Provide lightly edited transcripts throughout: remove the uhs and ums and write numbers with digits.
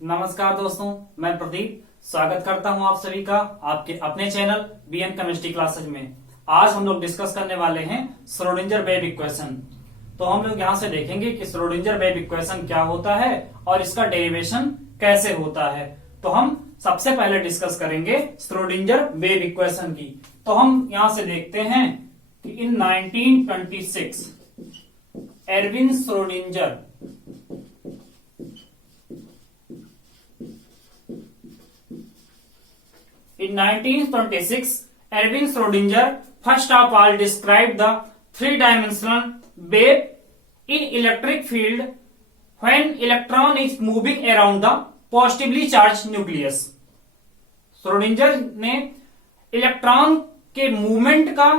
नमस्कार दोस्तों, मैं प्रदीप स्वागत करता हूं आप सभी का आपके अपने चैनल बीएन केमिस्ट्री क्लासेज में। आज हम लोग डिस्कस करने वाले हैं श्रोडिंगर वेव इक्वेशन। तो हम लोग यहां से देखेंगे कि श्रोडिंगर वेव इक्वेशन क्या होता है और इसका डेरिवेशन कैसे होता है। तो हम सबसे पहले डिस्कस करेंगे श्रोडिंगर वेव इक्वेशन की। तो हम यहां से देखते हैं कि इन 1926 Irwin Schrodinger In 1926, Erwin Schrödinger first of all described the three-dimensional wave in electric field when electron is moving around the positively charged nucleus. Schrodinger ने इलेक्ट्रॉन के मूवमेंट का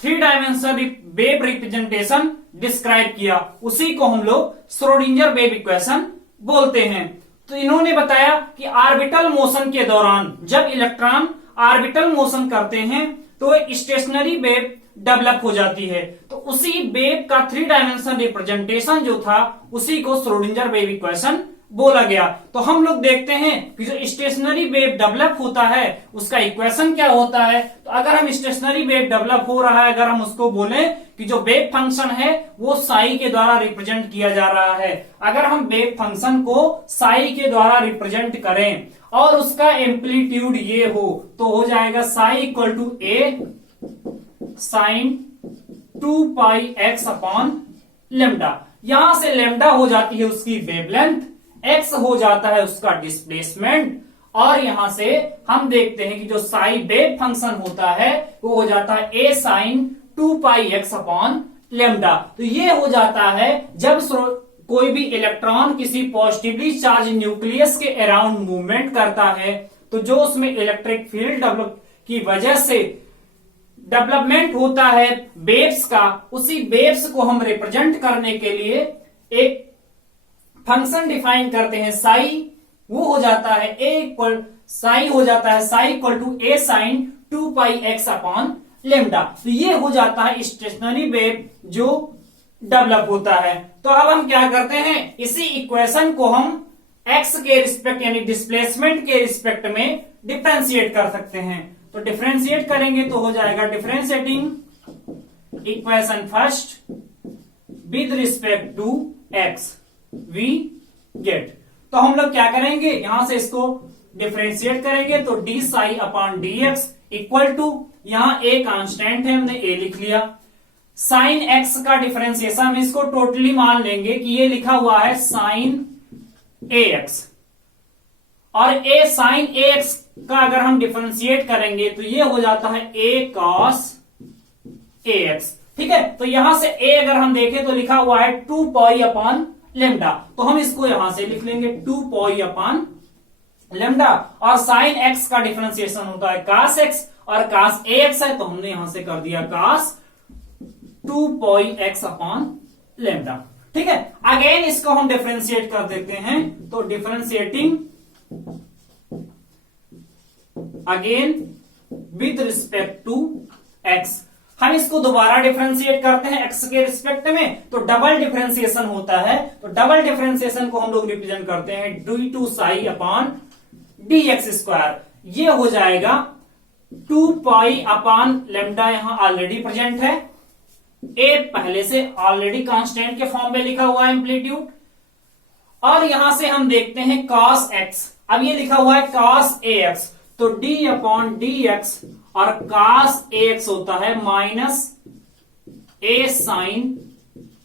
three dimensional wave representation describe किया, उसी को हम लोग Schrodinger wave equation बोलते हैं। तो इन्होंने बताया कि ऑर्बिटल मोशन के दौरान जब इलेक्ट्रॉन ऑर्बिटल मोशन करते हैं तो स्टेशनरी वेव डेवलप हो जाती है। तो उसी वेव का थ्री डायमेंशनल रिप्रेजेंटेशन जो था उसी को श्रोडिंगर वेव इक्वेशन बोला गया। तो हम लोग देखते हैं कि जो स्टेशनरी वेव डेवलप होता है उसका इक्वेशन क्या होता है। तो अगर हम स्टेशनरी वेव डेवलप हो रहा है, अगर हम उसको बोलें कि जो वेव फंक्शन है वो साई के द्वारा रिप्रेजेंट किया जा रहा है, अगर हम वेव फंक्शन को साई के द्वारा रिप्रेजेंट करें और उसका एम्पलीट्यूड ये हो तो हो जाएगा psi equal to A sine 2 pi X upon lambda. यहां से लेमडा हो जाती है उसकी वेवलेंथ, एक्स हो जाता है उसका डिस्प्लेसमेंट, और यहां से हम देखते हैं कि जो साई वेव फंक्शन होता है वो हो जाता है ए sine 2 pi X upon lambda. तो ये हो जाता है जब कोई भी इलेक्ट्रॉन किसी पॉजिटिवली चार्ज न्यूक्लियस के अराउंड मूवमेंट करता है तो जो उसमें इलेक्ट्रिक फील्ड डेवलप की वजह से डेवलपमेंट होता है वेव्स का, उसी वेव्स को हम रिप्रेजेंट करने के लिए एक फंक्शन डिफाइन करते हैं साई। वो हो जाता है ए इक्वल साई हो जाता है psi equal to A sine 2 pi X upon lambda. तो ये हो जाता है स्टेशनरी वेव जो डेवलप होता है। तो अब हम क्या करते हैं, इसी इक्वेशन को हम एक्स के रिस्पेक्ट यानी डिस्प्लेसमेंट के रिस्पेक्ट में डिफरेंशिएट कर सकते हैं। तो डिफरेंशिएट करेंगे तो हो जाएगा differentiating equation first with respect to X we get. तो हम लोग क्या करेंगे, यहां से इसको डिफरेंशिएट करेंगे तो D psi upon D X equal to, यहां ए कांस्टेंट है हमने ए लिख लिया, साइन एक्स का डिफरेंशिएशन हम इसको टोटली मान लेंगे कि ये लिखा हुआ है साइन ए एक्स, और ए साइन ए एक्स का अगर हम डिफरेंशिएट करेंगे तो ये हो जाता है ए कॉस ए एक्स। ठीक है, तो यहां से ए अगर हम देखें तो लिखा हुआ है 2 पाई अपॉन लेमडा, तो हम इसको यहां से लिख लेंगे 2 पाई अपॉन लेमडा, और साइन एक्स का डिफरेंशिएशन होता है cos x और cos ए एक्स है तो हमने यहां से कर दिया cos 2 pi X upon lambda. ठीक है, अगेन इसको हम डिफरेंशिएट कर देते हैं तो differentiating again with respect to X, हम इसको दोबारा डिफरेंशिएट करते हैं एक्स के रिस्पेक्ट में तो डबल डिफरेंशिएशन होता है। तो डबल डिफरेंशिएशन को हम लोग रिप्रेजेंट करते हैं D two psi upon D x square. ये हो जाएगा 2 पाई अपॉन लेमडा, यहां ऑलरेडी प्रेजेंट है, ए पहले से ऑलरेडी कांस्टेंट के फॉर्म में लिखा हुआ है एम्पलीट्यूड, और यहां से हम देखते हैं cos x, अब ये लिखा हुआ है cos ए एक्स, तो d अपॉन डी एक्स और cos ए एक्स होता है माइनस ए साइन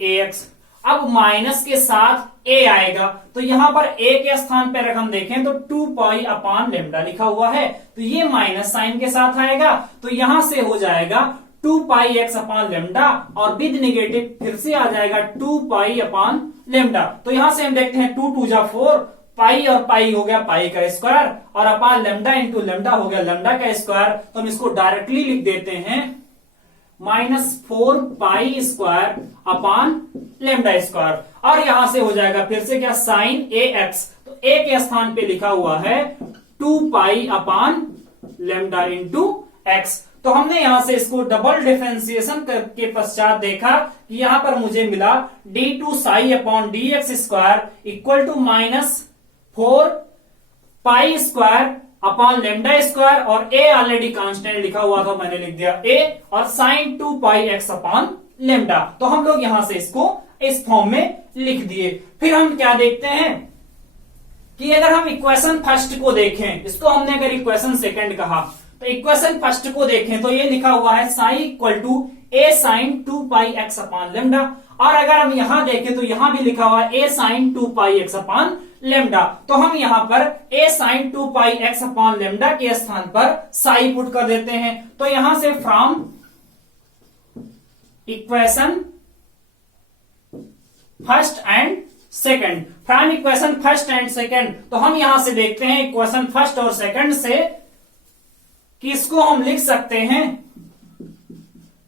ए एक्स। अब माइनस के साथ a आएगा तो यहां पर a के स्थान पर अगर हम देखें तो 2 पाई अपॉन लेमडा लिखा हुआ है तो ये माइनस साइन के साथ आएगा, तो यहां से हो जाएगा 2 पाई एक्स अपॉन लेमडा, और विद नेगेटिव फिर से आ जाएगा 2 पाई अपॉन लेमडा। तो यहां से हम देखते हैं 2 2 जा 4, पाई और पाई हो गया पाई का स्क्वायर, और अपॉन लेमडा इंटू लेमडा हो गया लेमडा का स्क्वायर। तो हम इसको डायरेक्टली लिख देते हैं -4 pi square upon lambda square, और यहां से हो जाएगा फिर से क्या साइन ए एक्स, तो ए के स्थान पे लिखा हुआ है 2 pi upon lambda into x. तो हमने यहां से इसको डबल डिफरेंशिएशन के पश्चात देखा कि यहां पर मुझे मिला d2 psi upon D x square equal to minus 4 pi square upon lambda square, और ए ऑलरेडी कांस्टेंट लिखा हुआ था, मैंने लिख दिया ए, और sign 2 pi X upon lambda. तो हम लोग यहां से इसको इस फॉर्म में लिख दिए। फिर हम क्या देखते हैं कि अगर हम इक्वेशन फर्स्ट को देखें, इसको हमने अगर इक्वेशन सेकंड कहा, तो इक्वेशन फर्स्ट को देखें तो ये लिखा हुआ है psi equal to A sine 2 pi X upon lambda, और अगर हम यहां देखें तो यहां भी लिखा हुआ है ए sine 2 pi X upon lambda. तो हम यहां पर ए sine 2 pi X upon lambda के स्थान पर साई पुट कर देते हैं। तो यहां से from equation first and second, from equation first and second, तो हम यहां से देखते हैं इक्वेशन फर्स्ट और सेकंड से कि इसको हम लिख सकते हैं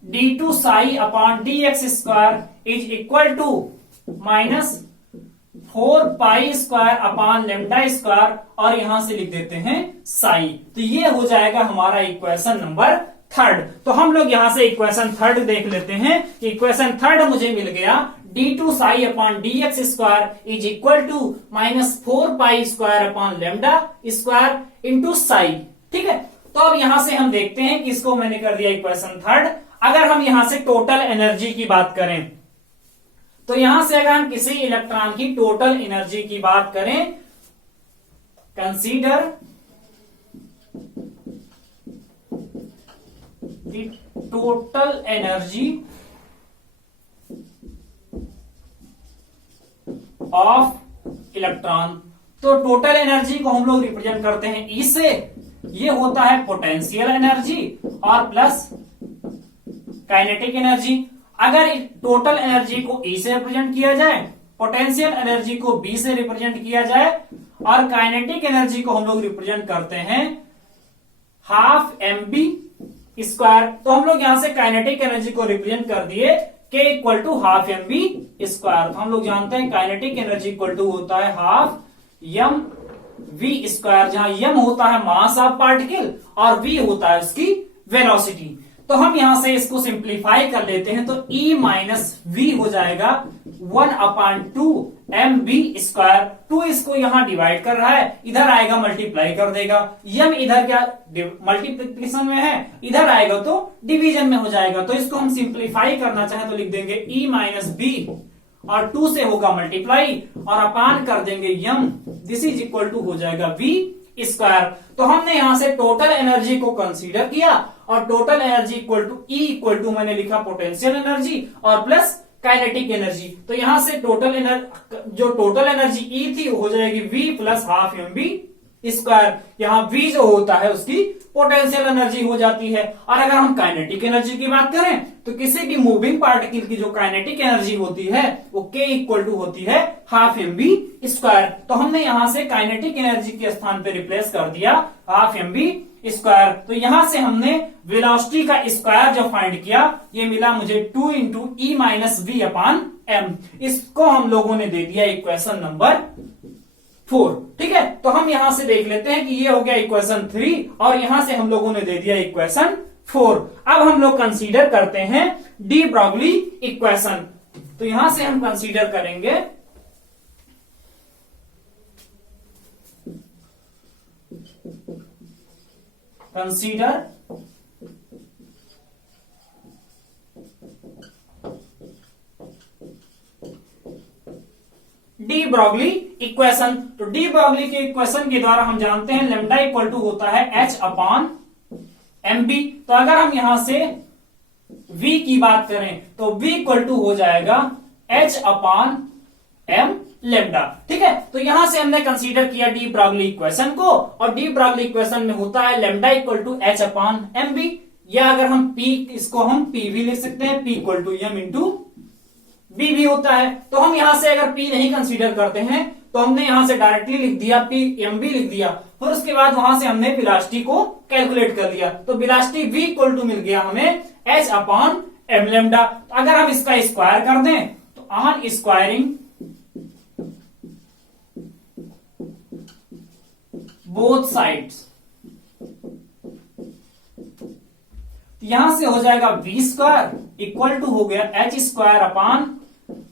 d2 psi upon D x square is equal to minus 4 pi square upon lambda square, और यहां से लिख देते हैं साई। तो ये हो जाएगा हमारा इक्वेशन नंबर थर्ड। तो हम लोग यहां से इक्वेशन थर्ड देख लेते हैं। इक्वेशन थर्ड मुझे मिल गया d2 psi upon D x square is equal to minus 4 pi square upon lambda square into psi. ठीक है, तो अब यहां से हम देखते हैं कि इसको मैंने कर दिया इक्वेशन थर्ड। अगर हम यहां से टोटल एनर्जी की बात करें, तो यहां से अगर हम किसी इलेक्ट्रॉन की टोटल एनर्जी की बात करें, consider the total energy of electron, तो टोटल एनर्जी को हम लोग रिप्रेजेंट करते हैं ई से। ये होता है पोटेंशियल एनर्जी और प्लस काइनेटिक एनर्जी। अगर टोटल एनर्जी को ई से रिप्रेजेंट किया जाए, पोटेंशियल एनर्जी को बी से रिप्रेजेंट किया जाए, और काइनेटिक एनर्जी को हम लोग रिप्रेजेंट करते हैं हाफ एम बी स्क्वायर। तो हम लोग यहां से काइनेटिक एनर्जी को रिप्रेजेंट कर दिए K equal to half M V square. तो हम लोग जानते हैं काइनेटिक एनर्जी इक्वल टू होता है हाफ एम वी स्क्वायर, जहां एम होता है मास ऑफ पार्टिकल और वी होता है उसकी वेलोसिटी। तो हम यहां से इसको सिंप्लीफाई कर लेते हैं, तो E माइनस वी हो जाएगा 1/2 एम बी स्क्वायर। 2 इसको यहां डिवाइड कर रहा है, इधर आएगा मल्टीप्लाई कर देगा। m इधर क्या मल्टीप्लिकेशन में है, इधर आएगा तो डिवीजन में हो जाएगा। तो इसको हम सिंप्लीफाई करना चाहें तो लिख देंगे E माइनस बी, और 2 से होगा मल्टीप्लाई और अपान कर देंगे m, this is equal to हो जाएगा v स्क्वायर। तो हमने यहां से टोटल एनर्जी को कंसीडर किया, और total energy equal to E equal to मैंने लिखा पोटेंशियल एनर्जी और प्लस काइनेटिक एनर्जी। तो यहां से टोटल एनर्जी ई थी हो जाएगी V plus half M V square. यहां वी जो होता है उसकी पोटेंशियल एनर्जी हो जाती है। और अगर हम काइनेटिक एनर्जी की बात करें, तो किसी भी मूविंग पार्टिकल की जो काइनेटिक एनर्जी होती है वो के इक्वल टू होती है हाफ एम बी स्क्वायर। तो हमने यहां से काइनेटिक एनर्जी के स्थान पे रिप्लेस कर दिया हाफ एम बी स्क्वायर। तो यहां से हमने वेलोसिटी का स्क्वायर जो फाइंड किया, ये मिला मुझे 2 into E minus V upon M. इसको हम लोगों ने दे दिया इक्वेशन नंबर 4। ठीक है, तो हम यहां से देख लेते हैं कि ये हो गया इक्वेशन 3, और यहां से हम लोगों ने दे दिया इक्वेशन 4। अब हम लोग कंसीडर करते हैं डी ब्रॉगली इक्वेशन। तो यहां से हम कंसीडर करेंगे डी ब्रॉगली इक्वेशन। तो डी ब्रॉगली के इक्वेशन के द्वारा हम जानते हैं लेमडा इक्वल टू होता है एच अपॉन एम बी। तो अगर हम यहां से v की बात करें तो v इक्वल टू हो जाएगा h अपॉन एम लेमडा। ठीक है, तो यहां से हमने कंसीडर किया डी ब्रॉगली इक्वेशन को, और डी ब्रॉगली इक्वेशन में होता है lambda equal to H upon M V, या अगर हम p इसको हम p भी लिख सकते हैं, p equal to M into V भी होता है। तो हम यहां से अगर p नहीं कंसीडर करते हैं तो हमने यहां से डायरेक्टली लिख दिया p एम बी लिख दिया, फिर उसके बाद वहां से हमने वेलोसिटी को कैलकुलेट कर लिया। तो वेलोसिटी v इक्वल टू मिल गया हमें h अपॉन एम लेमडा। तो अगर हम इसका स्क्वायर कर दें तो ऑन स्क्वायरिंग बोथ साइड्स, यहां से हो जाएगा v स्क्वायर इक्वल टू हो गया h square upon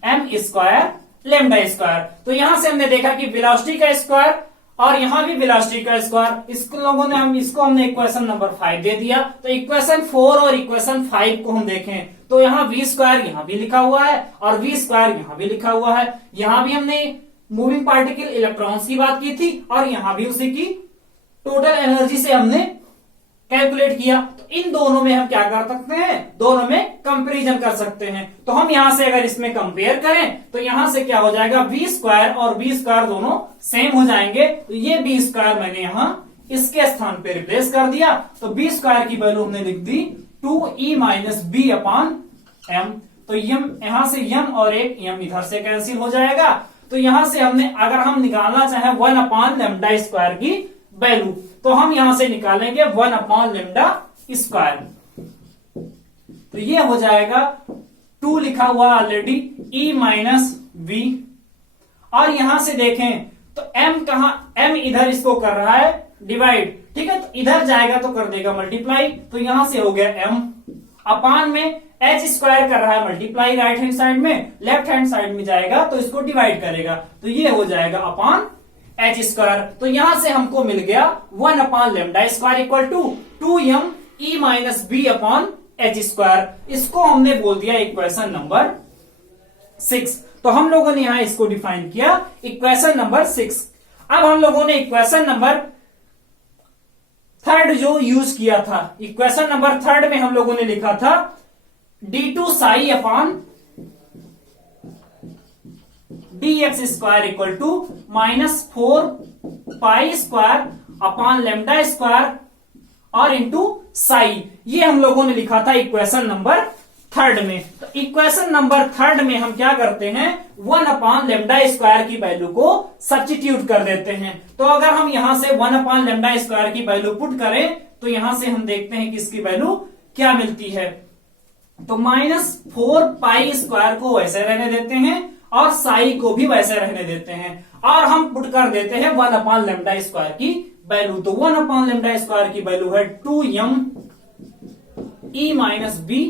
M square lambda square. तो यहां से हमने देखा कि वेलोसिटी का स्क्वायर और यहां भी वेलोसिटी का स्क्वायर। इसको लोगों ने हमने इक्वेशन नंबर 5 दे दिया। तो इक्वेशन 4 और इक्वेशन 5 को हम देखें तो यहाँ v स्क्वायर यहाँ भी लिखा हुआ है और v स्क्वायर यहाँ भी लिखा हुआ है। यहाँ भी हमने मूविंग पार्टिकल इलेक्ट्रॉन्स की बात की थी और यहाँ भी उसी की टोटल एनर्जी से हमने कैलकुलेट किया। तो इन दोनों में हम क्या कर सकते हैं, दोनों में कंपैरिजन कर सकते हैं। तो हम यहां से अगर इसमें कंपेयर करें तो यहां से क्या हो जाएगा, v स्क्वायर और v स्क्वायर दोनों सेम हो जाएंगे। तो ये v स्क्वायर मैंने यहां इसके स्थान पे रिप्लेस कर दिया। तो b स्क्वायर की वैल्यू हमने लिख दी 2e minus V upon m। तो यहां से m और एक m इधर से कैंसिल हो जाएगा। तो यहां से हमने अगर हम निकालना चाहे 1 अपॉन लेमडा स्क्वायर की वैल्यू तो हम यहां से निकालेंगे 1 अपॉन लेमडा स्क्वायर। तो ये हो जाएगा 2 लिखा हुआ ऑलरेडी e माइनस v। और यहां से देखें तो m कहां, m इधर इसको कर रहा है डिवाइड, ठीक है। तो इधर जाएगा तो कर देगा मल्टीप्लाई। तो यहां से हो गया m अपान में h स्क्वायर कर रहा है मल्टीप्लाई राइट हैंड साइड में, लेफ्ट हैंड साइड में जाएगा तो इसको डिवाइड करेगा। तो ये हो जाएगा अपान h स्क्वायर। तो यहां से हमको मिल गया 1 upon lambda square equal to 2m e minus V upon h square. इसको हमने बोल दिया इक्वेशन नंबर 6। तो हम लोगों ने यहां इसको डिफाइन किया इक्वेशन नंबर 6। अब हम लोगों ने इक्वेशन नंबर 3 जो यूज किया था, इक्वेशन नंबर 3 में हम लोगों ने लिखा था d2 psi upon dx square equal to minus 4 pi square upon lambda square और इंटू साई। ये हम लोगों ने लिखा था इक्वेशन नंबर 3 में। तो इक्वेशन नंबर 3 में हम क्या करते हैं, 1 अपॉन लेमडा स्क्वायर की वैल्यू को सब्स्टिट्यूट कर देते हैं। तो अगर हम यहां से 1 अपॉन लेमडा स्क्वायर की वैल्यू पुट करें तो यहां से हम देखते हैं कि इसकी वैल्यू क्या मिलती है। तो माइनस 4 पाई स्क्वायर को वैसे रहने देते हैं और साई को भी वैसे रहने देते हैं और हम पुट कर देते हैं 1 अपॉन लेमडा स्क्वायर की वैल्यू। तो 1 अपॉन लेमडा स्क्वायर की वैल्यू है 2m e minus V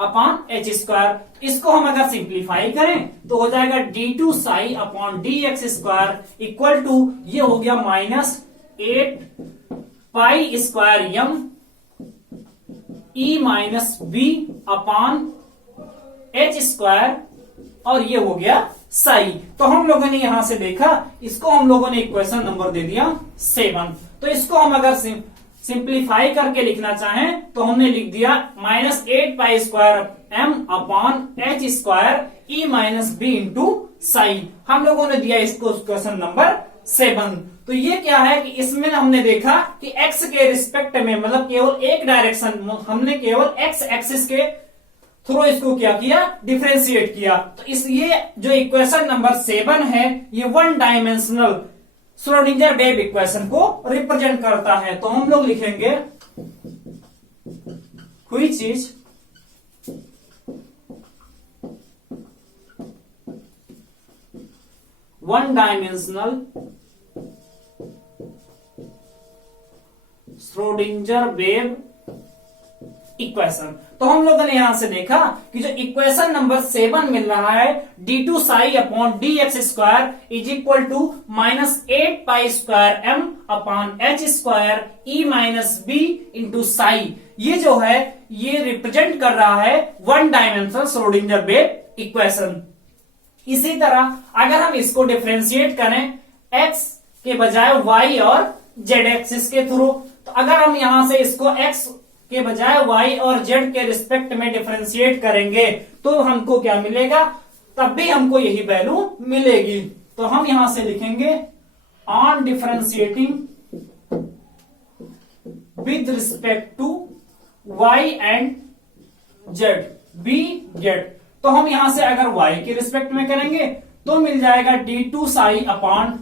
upon h square. इसको हम अगर सिंप्लीफाई करें तो हो जाएगा d2 psi upon dx square equal to ये हो गया minus 8 pi square m e minus V upon h square और ये हो गया साई। तो हम लोगों ने यहां से देखा, इसको हम लोगों ने इक्वेशन नंबर दे दिया 7। तो इसको हम अगर सिंप्लीफाई करके लिखना चाहें तो हमने लिख दिया minus 8 pi square m upon h square e minus B into psi. हम लोगों ने दिया इसको क्वेश्चन नंबर 7। तो ये क्या है कि इसमें हमने देखा कि x के रिस्पेक्ट में, मतलब केवल एक डायरेक्शन, हमने केवल x एक्सिस के थ्रू इसको क्या किया, डिफरेंशिएट किया। तो इसलिए जो इक्वेशन नंबर 7 है ये 1 डायमेंशनल श्रोडिंगर वेव इक्वेशन को रिप्रेजेंट करता है। तो हम लोग लिखेंगे which is one dimensional Schrodinger wave equation. तो हम लोगों ने यहां से देखा कि जो इक्वेशन नंबर 7 मिल रहा है d2 psi upon dx square is equal to minus 8 pi square m upon h square e minus b into psi, ये जो है ये रिप्रेजेंट कर रहा है 1 डायमेंशनल श्रोडिंगर वेव इक्वेशन। इसी तरह अगर हम इसको डिफरेंशिएट करें x के बजाय y और z एक्सिस के थ्रू, तो अगर हम यहां से इसको x के बजाय y और z के रिस्पेक्ट में डिफरेंशिएट करेंगे तो हमको क्या मिलेगा, तब भी हमको यही वैल्यू मिलेगी। तो हम यहां से लिखेंगे on differentiating with respect to y and z b z। तो हम यहां से अगर y के रिस्पेक्ट में करेंगे तो मिल जाएगा d2 psi upon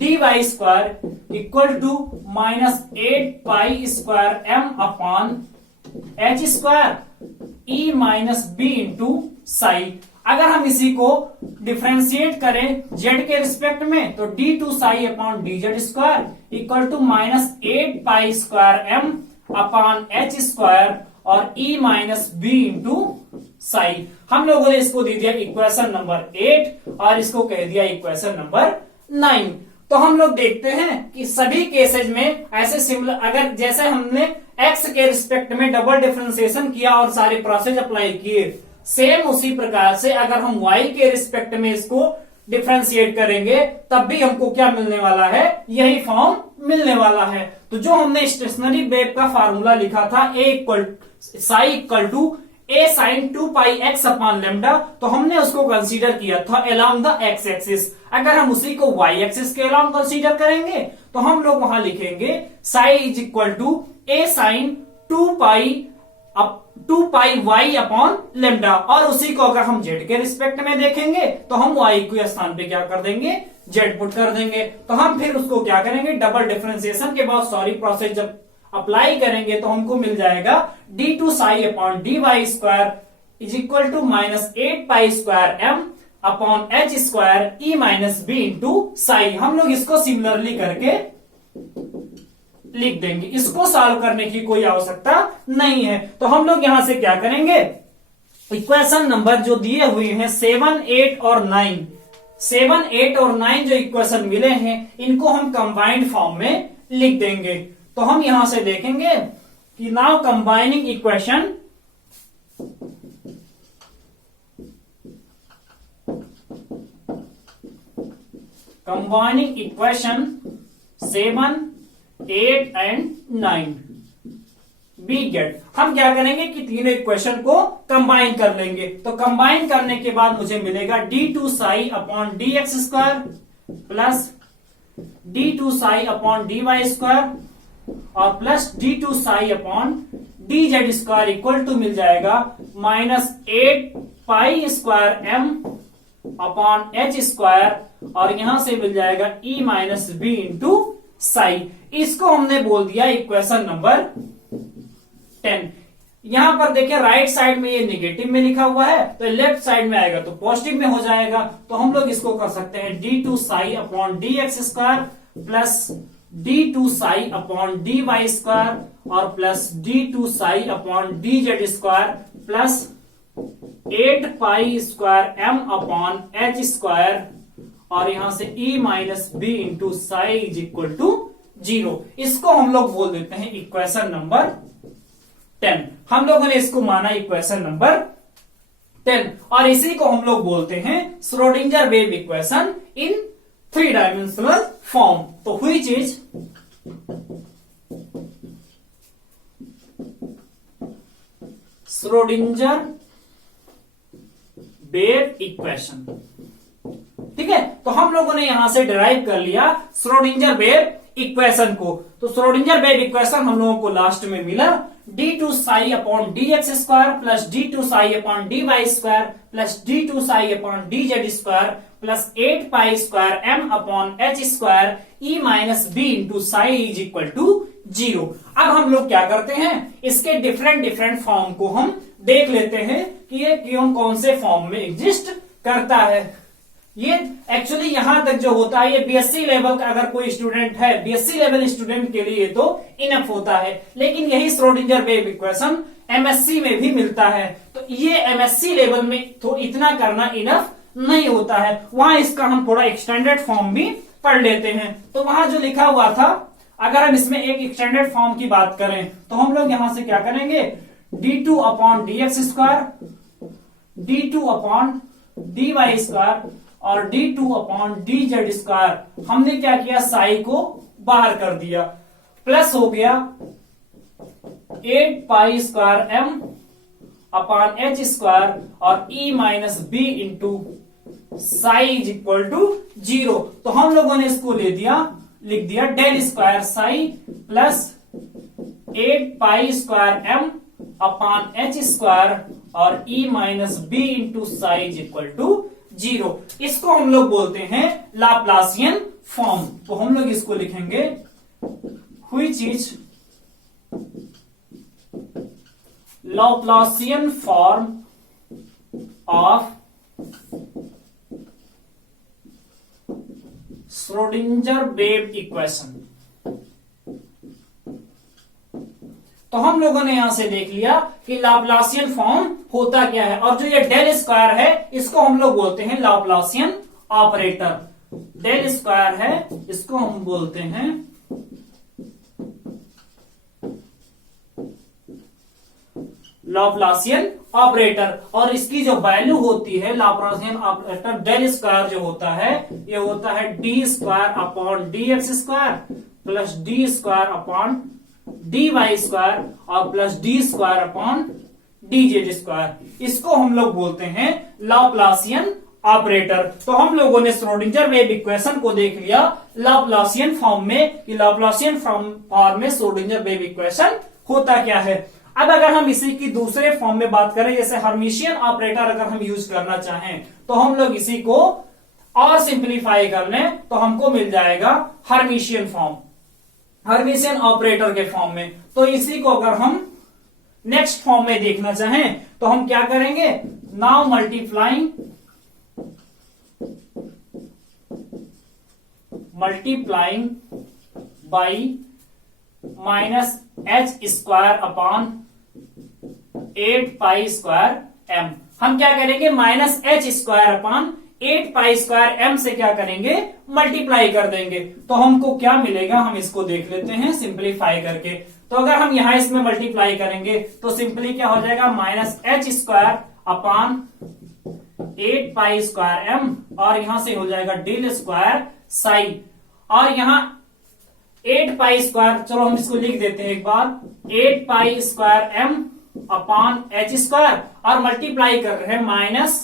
dy square equal to minus 8 pi square m upon h square e minus B into psi. अगर हम इसी को डिफरेंशिएट करें z के रिस्पेक्ट में तो d2 psi upon dz square equal to minus 8 pi square m upon h square और e minus B into psi. हम लोगों ने इसको दे दिया इक्वेशन नंबर 8 और इसको कह दिया इक्वेशन नंबर 9। तो हम लोग देखते हैं कि सभी केसेज में ऐसे सिमिलर, अगर जैसे हमने x के रिस्पेक्ट में डबल डिफरेंशिएशन किया और सारे प्रोसेस अप्लाई किए, सेम उसी प्रकार से अगर हम y के रिस्पेक्ट में इसको डिफरेंशिएट करेंगे तब भी हमको क्या मिलने वाला है, यही फॉर्म मिलने वाला है। तो जो हमने स्टेशनरी वेव का फार्मूला लिखा था psi equal to a sin 2 pi x upon lambda, तो हमने उसको कंसीडर किया था अलोंग द x एक्सिस। अगर हम उसी को y एक्सिस के अलोंग कंसीडर करेंगे तो हम लोग वहां लिखेंगे psi is equal to a sin 2 pi y upon lambda, और उसी को अगर हम z के रिस्पेक्ट में देखेंगे तो हम y के स्थान पे क्या कर देंगे, z पुट कर देंगे। तो हम फिर उसको क्या करेंगे, डबल डिफरेंशिएशन के बाद सॉरी प्रोसेस जब अप्लाई करेंगे तो हमको मिल जाएगा d2 psi upon dy square is equal to -8 pi square m upon h square e minus B into psi. हम लोग इसको सिमिलरली करके लिख देंगे, इसको सॉल्व करने की कोई आवश्यकता नहीं है। तो हम लोग यहां से क्या करेंगे, इक्वेशन नंबर जो दिए हुए हैं 7, 8 और 9, 7, 8 और 9 जो इक्वेशन मिले हैं इनको हम कंबाइंड फॉर्म में लिख देंगे। तो हम यहां से देखेंगे कि now combining equation combining equation 7, 8 and 9 we get, हम क्या करेंगे कि तीनों इक्वेशन को कंबाइन कर लेंगे। तो कंबाइन करने के बाद मुझे मिलेगा d2 psi upon dx square plus d2 psi upon dy square और plus d2 psi upon dz square equal to मिल जाएगा -8 pi square m upon h square, और यहां से मिल जाएगा e minus B into psi. इसको हमने बोल दिया इक्वेशन नंबर 10। यहां पर देखिए राइट साइड में ये निगेटिव में लिखा हुआ है तो लेफ्ट साइड में आएगा तो पॉजिटिव में हो जाएगा। तो हम लोग इसको कर सकते हैं d2 psi upon dx square plus d2 psi upon dy square और plus d2 psi upon dz square plus 8 pi square m upon h square, और यहां से e minus B into psi is equal to 0। इसको हम लोग बोल देते हैं इक्वेशन नंबर 10। हम लोगों ने इसको माना इक्वेशन नंबर 10, और इसी को हम लोग बोलते हैं Schrodinger wave equation in 3 dimensional form. तो which is Schrodinger wave equation. ठीक है, तो हम लोगों ने यहां से डिराइव कर लिया श्रोडिंगर वेव इक्वेशन को। तो श्रोडिंगर वेव इक्वेशन हम लोगों को लास्ट में मिला d2 psi upon dx square plus d2 psi upon dy square plus d2 psi upon dz square plus 8 pi square m upon h square e minus B into psi is equal to 0। अब हम लोग क्या करते हैं, इसके different form को हम देख लेते हैं कि ये क्यों कौन से फॉर्म में एग्जिस्ट करता है। ये एक्चुअली यहां तक जो होता है ये बीएससी लेवल का अगर कोई स्टूडेंट है, बीएससी लेवल स्टूडेंट के लिए तो इनफ होता है, लेकिन यही श्रोडिंगर वेव इक्वेशन एमएससी में भी मिलता है। तो ये एमएससी लेवल में तो इतना करना इनफ नहीं होता है, वहां इसका हम थोड़ा एक्सटेंडेड फॉर्म भी पढ़ लेते हैं। तो वहां जो लिखा हुआ था, अगर हम इसमें एक एक्सटेंडेड फॉर्म की बात करें तो हम लोग यहां से क्या करेंगे, d2 upon dx square, d2 upon dy square और d2 अपॉन dz स्क्वायर, हमने क्या किया, साई को बाहर कर दिया, प्लस हो गया 8 pi square m upon h square और e minus B into psi is equal to 0। तो हम लोगों ने इसको लिख दिया del square psi plus 8 pi square m upon h square और e minus B into psi is equal to 0। इसको हम लोग बोलते हैं लाप्लासियन फॉर्म। तो हम लोग इसको लिखेंगे which is Laplacian form of Schrodinger wave equation. तो हम लोगों ने यहां से देख लिया कि लाप्लासियन फॉर्म होता क्या है, और जो ये डेल स्क्वायर है इसको हम लोग बोलते हैं लाप्लासियन ऑपरेटर। डेल स्क्वायर है, इसको हम बोलते हैं लाप्लासियन ऑपरेटर, और इसकी जो वैल्यू होती है लाप्लासियन ऑपरेटर डेल स्क्वायर जो होता है ये होता है d square upon D x square plus d square upon d y square और plus d square upon d z square. इसको हम लोग बोलते हैं लाप्लासियन ऑपरेटर। तो हम लोगों ने श्रोडिंगर वेव इक्वेशन को देख लिया लाप्लासियन फॉर्म में कि लाप्लासियन फॉर्म में श्रोडिंगर वेव इक्वेशन होता क्या है। अब अगर हम इसी की दूसरे फॉर्म में बात करें, जैसे हर्मिशियन ऑपरेटर अगर हम यूज करना चाहें तो हम लोग इसी को और सिंप्लीफाई कर लें तो हमको मिल जाएगा हर्मिशियन फॉर्म, हर्मिशियन ऑपरेटर के फॉर्म में। तो इसी को अगर हम नेक्स्ट फॉर्म में देखना चाहें तो हम क्या करेंगे, now multiplying by minus H square upon 8 pi square M. हम क्या करेंगे, minus H square upon 8 pi square M से क्या करेंगे, मल्टीप्लाई कर देंगे। तो हमको क्या मिलेगा, हम इसको देख लेते हैं सिंप्लीफाई करके। तो अगर हम यहां इसमें मल्टीप्लाई करेंगे तो सिंपली क्या हो जाएगा, minus H square upon 8 pi square M और यहां से हो जाएगा डेल स्क्वायर साई, और यहां 8 पाई स्क्वायर, चलो हम इसको लिख देते हैं एक बार, 8 pi square M upon H square और मल्टीप्लाई कर रहे हैं minus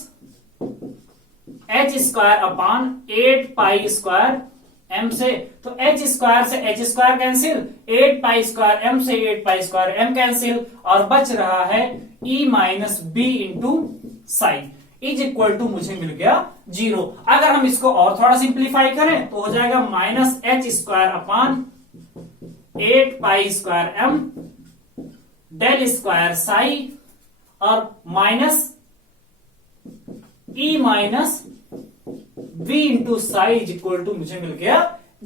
H square upon 8 pi square M से। तो एच स्क्वायर से H square cancel, 8 pi square M से 8 पाई स्क्वायर एम कैंसिल, और बच रहा है e minus B into psi is equal to मुझे मिल गया 0। अगर हम इसको और थोड़ा सिंप्लीफाई करें तो हो जाएगा minus H square upon 8 pi square m del square psi और minus e minus v into psi is equal to मुझे मिल गया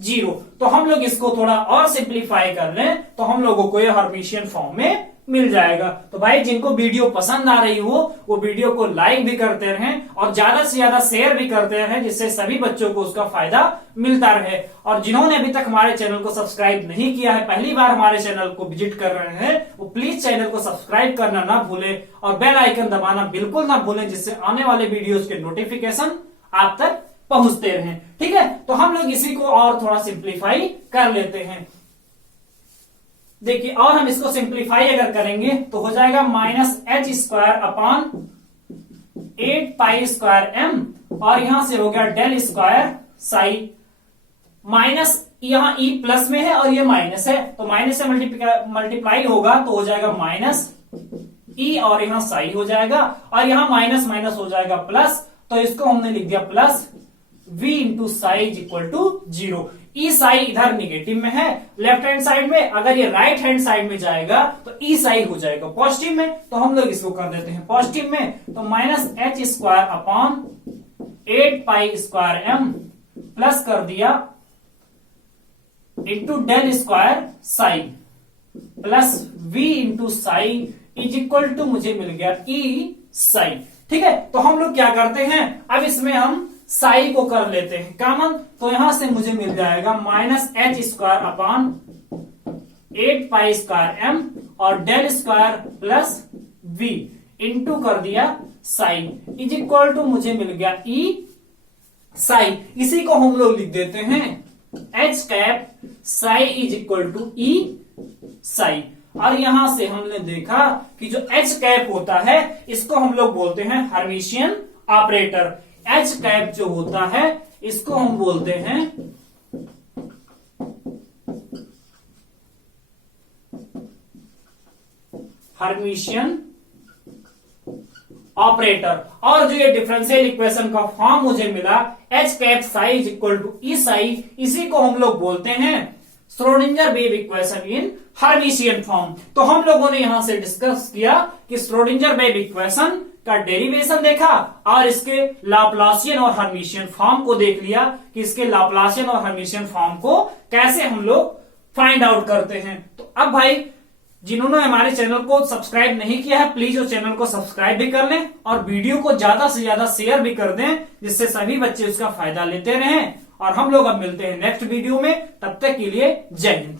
0। तो हम लोग इसको थोड़ा और सिंप्लीफाई कर लें तो हम लोगों को यह हर्मिशियन फॉर्म में मिल जाएगा। तो भाई जिनको वीडियो पसंद आ रही हो वो वीडियो को लाइक भी करते रहें और ज्यादा से ज्यादा शेयर भी करते रहें, जिससे सभी बच्चों को उसका फायदा मिलता रहे। और जिन्होंने अभी तक हमारे चैनल को सब्सक्राइब नहीं किया है, पहली बार हमारे चैनल को विजिट कर रहे हैं, वो प्लीज चैनल को सब्सक्राइब करना ना भूलें और बेल आइकन दबाना बिल्कुल ना भूलें, जिससे आने वाले वीडियोज के नोटिफिकेशन आप तक पहुंचते रहें। ठीक है, तो हम लोग इसी को और थोड़ा सिंप्लीफाई कर लेते हैं। देखिए, और हम इसको सिंप्लीफाई अगर करेंगे तो हो जाएगा minus H square upon 8 pi square M और यहां से हो गया डेल स्क्वायर साई, माइनस यहां ई प्लस में है और ये माइनस है तो माइनस से मल्टीप्लाई होगा तो हो जाएगा माइनस ई और यहां साई हो जाएगा और यहां माइनस माइनस हो जाएगा प्लस, तो इसको हमने लिख दिया plus v into psi is equal to 0। E psi इधर निगेटिव में है लेफ्ट हैंड साइड में, अगर ये राइट हैंड साइड में जाएगा तो ई साई हो जाएगा पॉजिटिव में, तो हम लोग इसको कर देते हैं पॉजिटिव में। तो minus H square upon 8 pi square M plus कर दिया into del square psi plus v into psi is equal to मुझे मिल गया ई साई। ठीक है, तो हम लोग क्या करते हैं, अब इसमें हम साई को कर लेते हैं कॉमन, तो यहां से मुझे मिल जाएगा minus H square upon 8 pi square M और del square plus v into कर दिया साई इज इक्वल टू मुझे मिल गया ई साई। इसी को हम लोग लिख देते हैं h cap psi is equal to e psi. और यहां से हमने देखा कि जो एच कैप होता है इसको हम लोग बोलते हैं हर्मिशियन ऑपरेटर। एच कैप जो होता है इसको हम बोलते हैं हर्मिशियन ऑपरेटर। और जो ये डिफरेंशियल इक्वेशन का फॉर्म मुझे मिला h cap psi is equal to e psi, इसी को हम लोग बोलते हैं Schrodinger wave equation in Hermitian form. तो हम लोगों ने यहां से डिस्कस किया कि श्रोडिंगर वेव इक्वेशन का डेरिवेशन देखा और इसके लाप्लासियन और हर्मिशियन फॉर्म को देख लिया कि इसके लाप्लासियन और हर्मिशियन फॉर्म को कैसे हम लोग फाइंड आउट करते हैं। तो अब भाई जिन्होंने हमारे चैनल को सब्सक्राइब नहीं किया है प्लीज वो चैनल को सब्सक्राइब भी कर लें और वीडियो को ज्यादा से ज्यादा शेयर भी कर दें, जिससे सभी बच्चे उसका फायदा लेते रहें। और हम लोग अब मिलते हैं नेक्स्ट वीडियो में, तब तक के लिए जय हिंद।